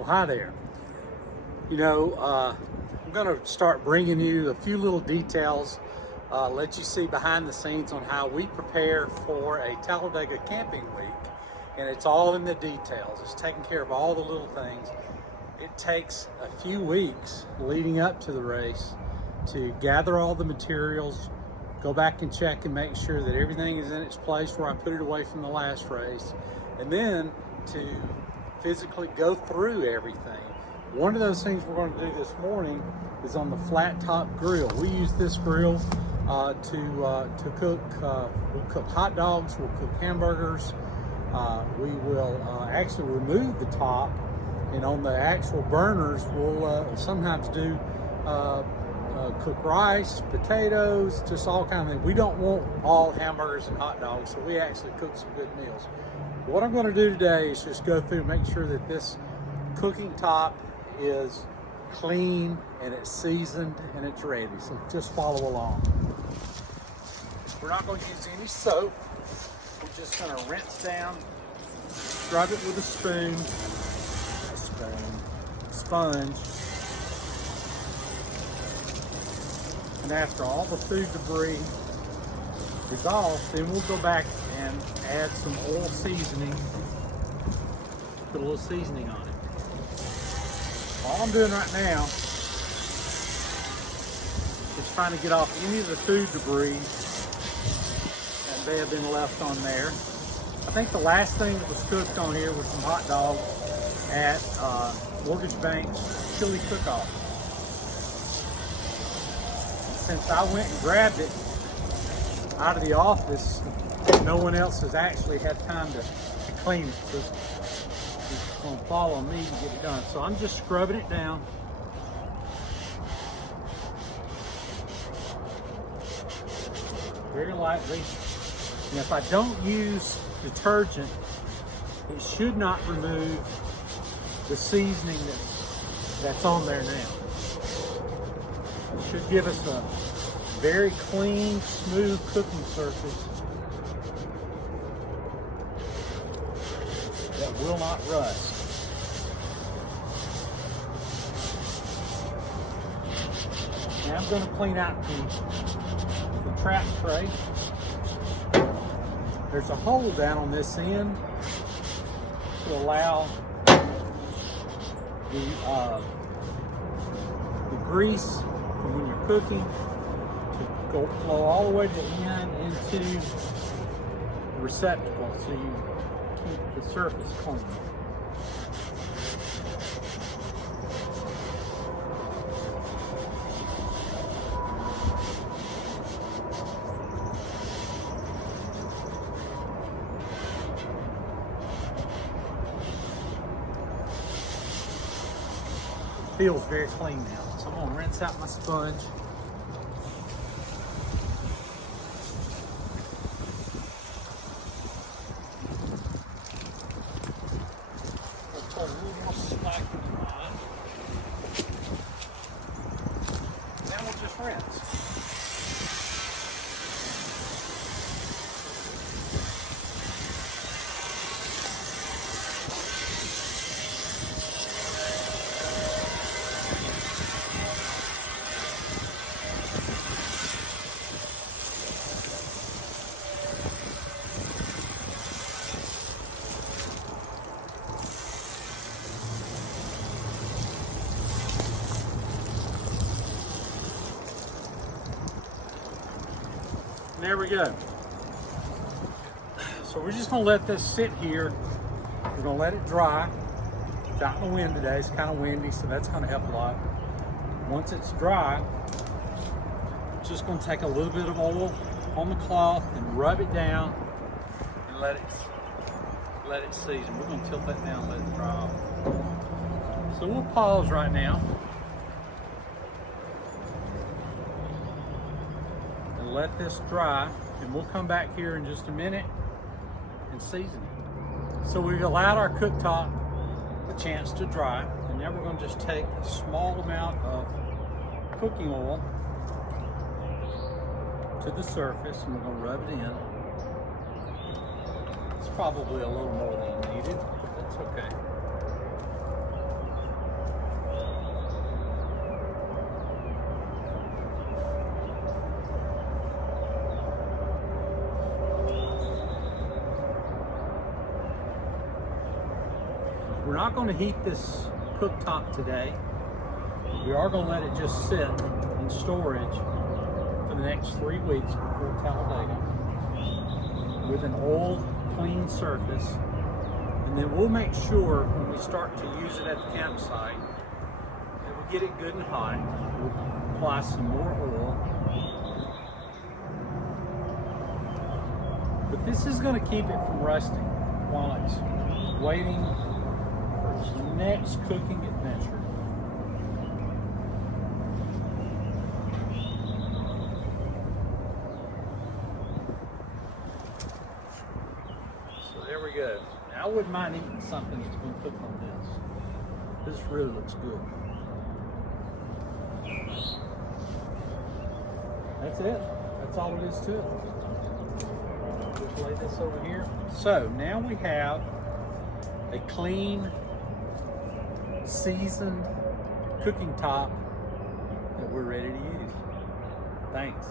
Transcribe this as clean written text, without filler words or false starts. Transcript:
Well, hi there. I'm going to start bringing you a few little details, let you see behind the scenes on how we prepare for a Talladega camping week. And it's all in the details. It's taking care of all the little things. It takes a few weeks leading up to the race to gather all the materials, go back and check and make sure that everything is in its place where I put it away from the last race, and then to physically go through everything. One of those things we're going to do this morning is on the flat top grill. We use this grill to cook. We'll cook hot dogs, we'll cook hamburgers. We will actually remove the top, and on the actual burners we'll sometimes do cook rice, potatoes, just all kind of things. We don't want all hamburgers and hot dogs, so we actually cook some good meals. What I'm going to do today is just go through and make sure that this cooking top is clean and it's seasoned and it's ready. So just follow along. We're not going to use any soap. We're just going to rinse down, scrub it with a sponge. And after all the food debris is off, then we'll go back and add some oil seasoning, put a little seasoning on it. All I'm doing right now is trying to get off any of the food debris that may have been left on there. I think the last thing that was cooked on here was some hot dogs at Mortgage Bank's Chili Cook-Off. Since I went and grabbed it out of the office, no one else has actually had time to clean it. So it's going to fall on me to get it done. So I'm just scrubbing it down. Very lightly. And if I don't use detergent, it should not remove the seasoning that's on there now. It should give us a very clean, smooth cooking surface that will not rust. Now I'm going to clean out the trap tray. There's a hole down on this end to allow the grease from when you're cooking to go flow all the way to the end into the receptacle, so you keep the surface clean. Feels very clean now. So I'm going to rinse out my sponge. I'll put a little more slack on it. Then we'll just rinse. There we go. So we're just going to let this sit here. We're going to let it dry. It's out in the wind today. It's kind of windy, so that's going to help a lot. Once it's dry, just going to take a little bit of oil on the cloth and rub it down and let it season. We're going to tilt that down and let it dry off. So we'll pause right now and let this dry, and we'll come back here in just a minute and season it. So we've allowed our cooktop a chance to dry, and now we're going to just take a small amount of cooking oil to the surface, and we're going to rub it in. It's probably a little more than needed, but that's okay. not going to heat this cooktop today. We are going to let it just sit in storage for the next 3 weeks before Talladega with an oiled, clean surface. And then we'll make sure when we start to use it at the campsite that we get it good and hot. We'll apply some more oil. But this is going to keep it from rusting while it's waiting for its next cooking adventure. So there we go. Now I wouldn't mind eating something that's been cooked on this. This really looks good. That's it. That's all it is to it. Just lay this over here. So now we have a clean, seasoned cooking top that we're ready to use. Thanks.